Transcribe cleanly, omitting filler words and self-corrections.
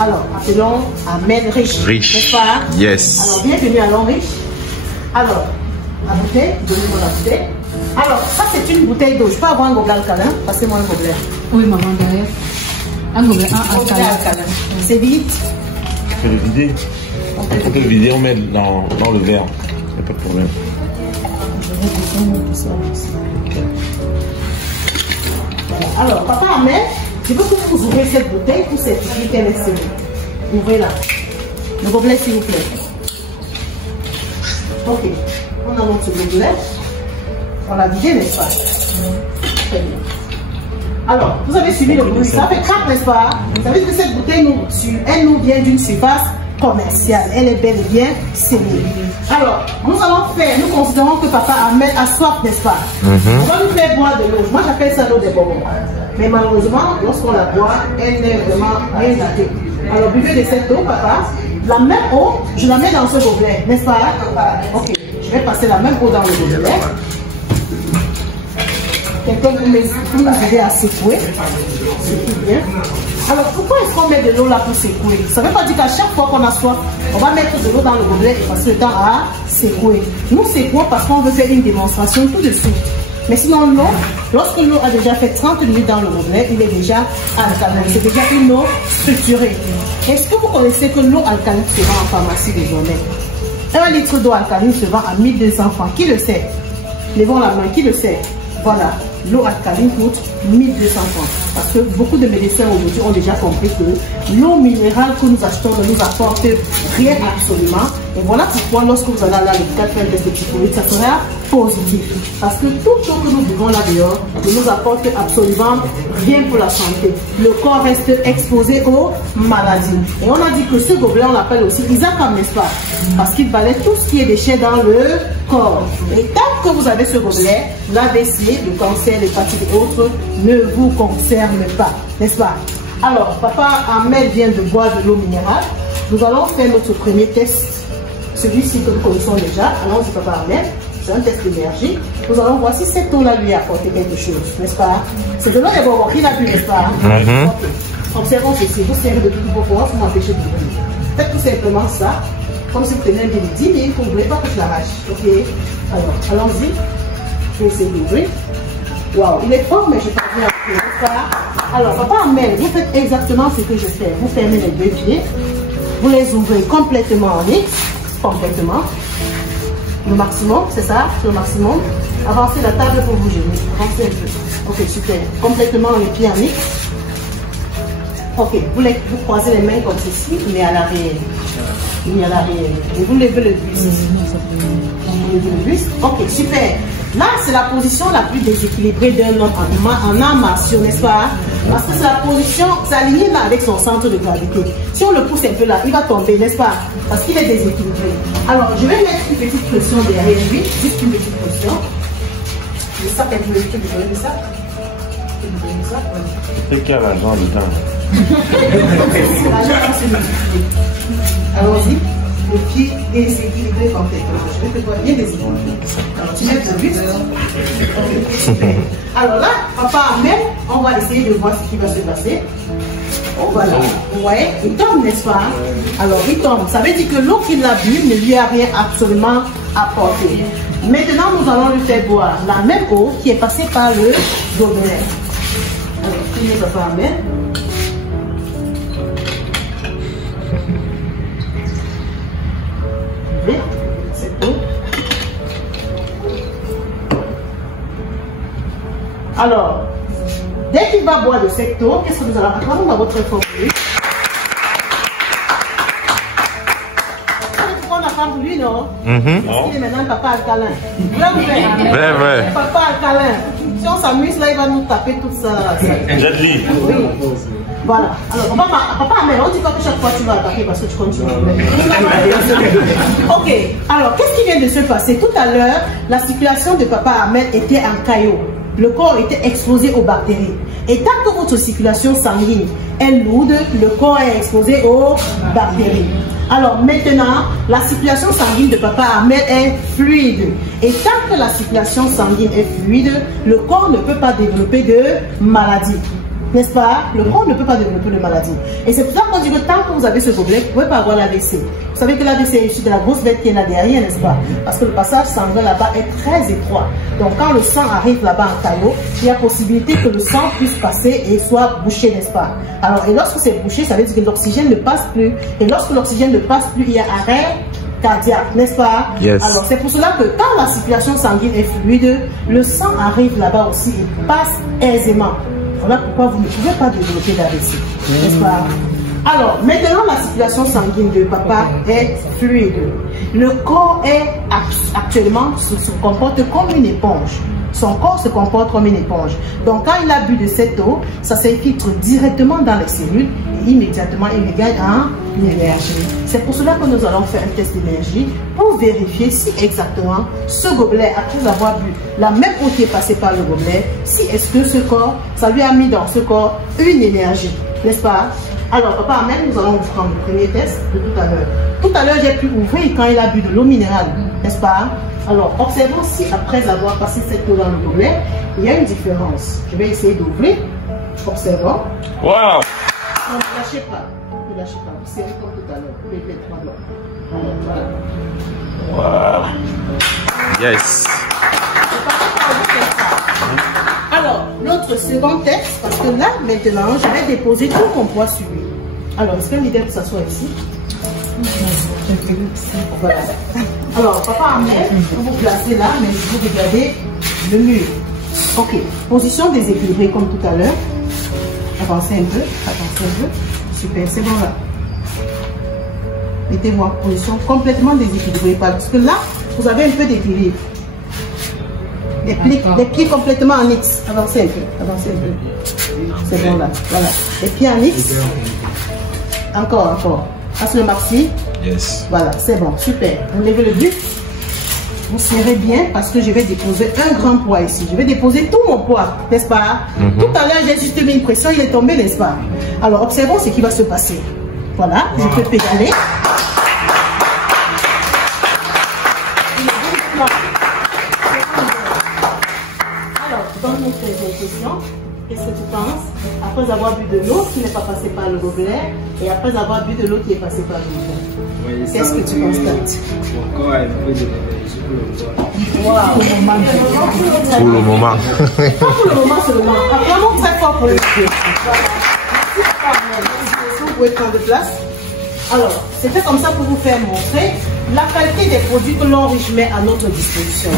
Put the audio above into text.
Alors, appelons Ahmed Riche. Riche. Pas? Yes. Alors, bienvenue à Riche. Alors, la bouteille, donnez-moi la bouteille. Alors, ça c'est une bouteille d'eau. Je peux avoir un gobelet alcalin? Passez-moi un gobelet. Oui, maman, derrière. Un gobelet alcalin. C'est vite. Tu peux le vider. On peut le vider, on met dans le verre. Il n'y a pas de problème. Je vais descendre tout ça aussi. Voilà. Alors, papa Ahmed, je veux que vous ouvrez cette bouteille pour certifier qu'elle est scellée. Ouvrez-la. Le gobelet, s'il vous plaît. Ok. On a notre gobelet. On l'a vidé, n'est-ce pas? Très bien. Alors, vous avez suivi le bruit. Ça fait crack, n'est-ce pas? Vous savez que cette bouteille, elle nous vient d'une surface commerciale. Elle est bel et bien scellée. Alors, nous considérons que papa Ahmed a soif, n'est-ce pas? On va lui faire boire de l'eau. Moi, j'appelle ça l'eau des bonbons. Mais malheureusement, lorsqu'on la boit, elle n'est vraiment rien du tout. Alors, buvez de cette eau, papa. La même eau, je la mets dans ce gobelet, n'est-ce pas? Ok, je vais passer la même eau dans le gobelet. Quelqu'un peut nous aider à secouer. C'est bien. Alors, pourquoi est-ce qu'on met de l'eau là pour secouer? Ça ne veut pas dire qu'à chaque fois qu'on a soif, on va mettre de l'eau dans le gobelet et passer le temps à secouer. Nous secouons parce qu'on veut faire une démonstration tout de suite. Mais sinon, l'eau, lorsque l'eau a déjà fait 30 minutes dans le gobelet, il est déjà alcalin. C'est déjà une eau structurée. Est-ce que vous connaissez que l'eau alcaline se vend en pharmacie désormais? 1 litre d'eau alcaline se vend à 1200 francs. Qui le sait? Levons la main. Qui le sait? Voilà. L'eau alcaline coûte 1200 francs. Parce que beaucoup de médecins aujourd'hui ont déjà compris que l'eau minérale que nous achetons ne nous apporte rien absolument. Et voilà pourquoi lorsque vous allez à l'hôpital faire des petits produits, ça sera positif. Parce que toute l'eau que nous buvons là dehors ne nous apporte absolument rien pour la santé. Le corps reste exposé aux maladies. Et on a dit que ce gobelet, on l'appelle aussi Isaac, n'est-ce pas? Parce qu'il balaie tout ce qui est déchets dans le corps. Et tant que vous avez ce gobelet, l'AVC, le cancer, l'hépatite et autres ne vous concernent pas, n'est-ce pas? Alors, papa Ahmed vient de boire de l'eau minérale. Nous allons faire notre premier test. Celui-ci que nous connaissons déjà. Allons-y, papa Ahmed. C'est un test d'énergie. Nous allons voir si cette eau-là lui a apporté quelque chose, n'est-ce pas? C'est de l'eau des bonbons qu'il a bu, n'est-ce pas? Okay. Observons ceci. Vous servez de tout vos forces pour m'empêcher de brûler. Faites tout simplement ça. Comme si vous tenez un délit. 10 minutes, vous ne voulez pas que je l'arrache. Ok? Alors, allons-y. Je vais essayer d'ouvrir. Waouh, il est fort, mais je parviens à ouvrir, n'est-ce pas? Alors, papa Ahmed, vous faites exactement ce que je fais. Vous fermez les deux pieds. Vous les ouvrez complètement en X. Complètement. Le maximum, c'est ça, le maximum. Avancez la table pour bouger. Avancez un peu. Ok, super. Complètement les pieds en X. Ok, vous croisez les mains comme ceci, mais à l'arrière. Mais à l'arrière. Et vous levez le buste. Vous levez le buste. Ok, super. Là, c'est la position la plus déséquilibrée d'un homme en armation, n'est-ce pas? Parce que c'est la position, c'est aligné là avec son centre de gravité. Si on le pousse un peu là, il va tomber, n'est-ce pas? Parce qu'il est déséquilibré. Alors, je vais mettre une petite pression derrière lui, juste une petite pression. Le sac est plus que vous voyez ça? C'est qu'il y a l'argent dedans. L'argent se multiplie. Allons-y. Le pied est déséquilibré complètement. Je vais te voir bien déséquilibré. Alors, tu mets le buste. Super. Alors là, papa Ahmed, on va essayer de voir ce qui va se passer. Voilà. Vous voyez, il tombe, n'est-ce pas? Alors, il tombe. Ça veut dire que l'eau qu'il a bu ne lui a rien absolument apporté. Maintenant, nous allons lui faire boire la même eau qui est passée par le gobelet. Alors, prenez papa Ahmed. C'est tout. Alors, dès qu'il va boire de cette eau, qu'est-ce que nous allons faire? On va votre formule. On n'a pas voulu, non? Parce qu'il est maintenant papa alcalin. Vrai. Papa alcalin. Si on s'amuse là, il va nous taper tout ça. Jadli. Oui. Voilà. Alors, papa Ahmed, on dit pas que chaque fois tu vas attaquer parce que tu continues. Ok. Alors, qu'est-ce qui vient de se passer? Tout à l'heure, la circulation de papa Ahmed était en caillot. Le corps était exposé aux bactéries. Et tant que votre circulation sanguine est lourde, le corps est exposé aux bactéries. Alors maintenant, la circulation sanguine de papa Ahmed est fluide. Et tant que la circulation sanguine est fluide, le corps ne peut pas développer de maladie. n'est-ce pas? Le corps ne peut pas développer de maladie. Et c'est pour ça qu'on dit que tant que vous avez ce gobelet, vous ne pouvez pas avoir l'AVC. Vous savez que l'AVC est issu de la grosse bête qui est là derrière, n'est-ce pas? Parce que le passage sanguin là-bas est très étroit. Donc quand le sang arrive là-bas en caillot, il y a possibilité que le sang puisse passer et soit bouché, n'est-ce pas? Alors, et lorsque c'est bouché, ça veut dire que l'oxygène ne passe plus. Et lorsque l'oxygène ne passe plus, il y a arrêt cardiaque, n'est-ce pas? Yes. Alors c'est pour cela que quand la circulation sanguine est fluide, le sang arrive là-bas aussi et passe aisément. Voilà pourquoi vous ne pouvez pas développer d'AVC, n'est-ce pas? Alors, maintenant la circulation sanguine de papa est fluide. Le corps est actuellement se comporte comme une éponge. Son corps se comporte comme une éponge. Donc quand il a bu de cette eau, ça s'infiltre directement dans les cellules et immédiatement il gagne en énergie. C'est pour cela que nous allons faire un test d'énergie pour vérifier si exactement ce gobelet, après avoir bu la même eau qui est passée par le gobelet, si est-ce que ce corps, ça lui a mis dans ce corps une énergie, n'est-ce pas? Alors papa Ahmed, nous allons vous prendre le premier test de tout à l'heure. Tout à l'heure j'ai pu ouvrir quand il a bu de l'eau minérale, n'est-ce pas? Alors, observons si après avoir passé cette eau dans le gobelet, il y a une différence. Je vais essayer d'ouvrir. Observons. Wow! Non, ne lâchez pas. Ne lâchez pas. Vous serrez comme tout à l'heure. Vous mettez les trois doigts. Voilà. Wow! Yes! Alors, notre second test, parce que là, maintenant, je vais déposer tout mon poids sur lui. Alors, est-ce que l'idée que ça soit ici? Voilà. Alors, papa Ahmed, vous vous placez là, mais vous regardez le mur. Ok. Position déséquilibrée comme tout à l'heure. Avancez un peu, avancez un peu. Super, c'est bon là. Mettez-vous en position complètement déséquilibrée. Parce que là, vous avez un peu d'équilibre. Les pieds complètement en X. Avancez un peu, avancez un peu. C'est bon là. Voilà. Les pieds en X. Encore, encore. Passe le maxi. Yes. Voilà, c'est bon, super. Vous levez le buste. Vous serrez bien parce que je vais déposer un grand poids ici. Je vais déposer tout mon poids, n'est-ce pas? Tout à l'heure, j'ai juste mis une pression, il est tombé, n'est-ce pas? Alors, observons ce qui va se passer. Voilà, je peux pédaler. Alors, donne-nous tes questions. Qu'est-ce que tu penses? Après avoir bu de l'eau qui n'est pas passée par le gobelet et après avoir bu de l'eau qui est passée par le gobelet. Qu'est-ce que tu constates? Encore un peu de Wow. Pour le moment. Pas pour le moment seulement. Vraiment très fort pour le pied. Vous pouvez prendre place. Alors, c'était comme ça pour vous faire montrer la qualité des produits que l'on met à notre disposition.